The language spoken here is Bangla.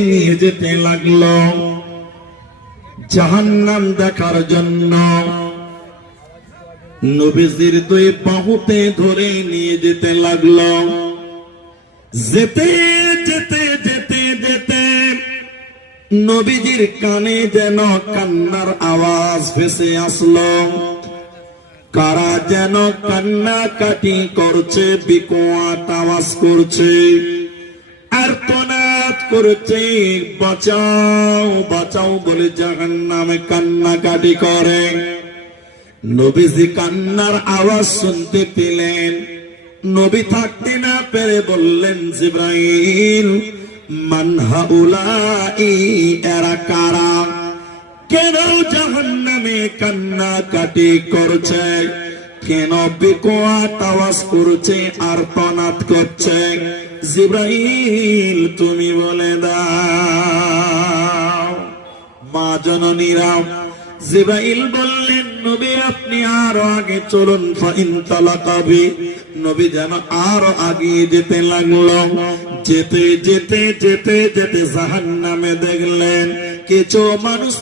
নিয়ে যেতে লাগলো জাহান্নাম দেখার জন্য। নবীজির দুই বাহুতে ধরে নিয়ে যেতে লাগলো। যেতে যেতে যেতে যেতে নবীজির কানে যেন কান্নার আওয়াজ ভেসে আসলো। কারা যেন কান্নাকাটি করছে, বিকট আওয়াজ করছে, আর্তনাদ করছে, বাঁচাও বাঁচাও বলে জাহান্নামে কান্নাকাটি করে। নবীজি কান্নার আওয়াজ শুনতে পেলেন। নবী থাকতে না পেরে বললেন, জিবরাইল মান হাউলাই, এরা কারা? কেন জাহান্নামে কান্নাকাটি করছে? কেন বিকট আওয়াজ করছে, আর্তনাদ করছে? জিবরাইল তুমি বলে দাও। মা জননীরা জিবরাইল বললেন, নবী আপনি আরো আগে চলুন। ফাইনতালাকাবি, নবী যেন আরো আগিয়ে যেতে লাগলো। যেতে যেতে যেতে যেতে জাহান্নামে দেখলেন কিছু মানুষ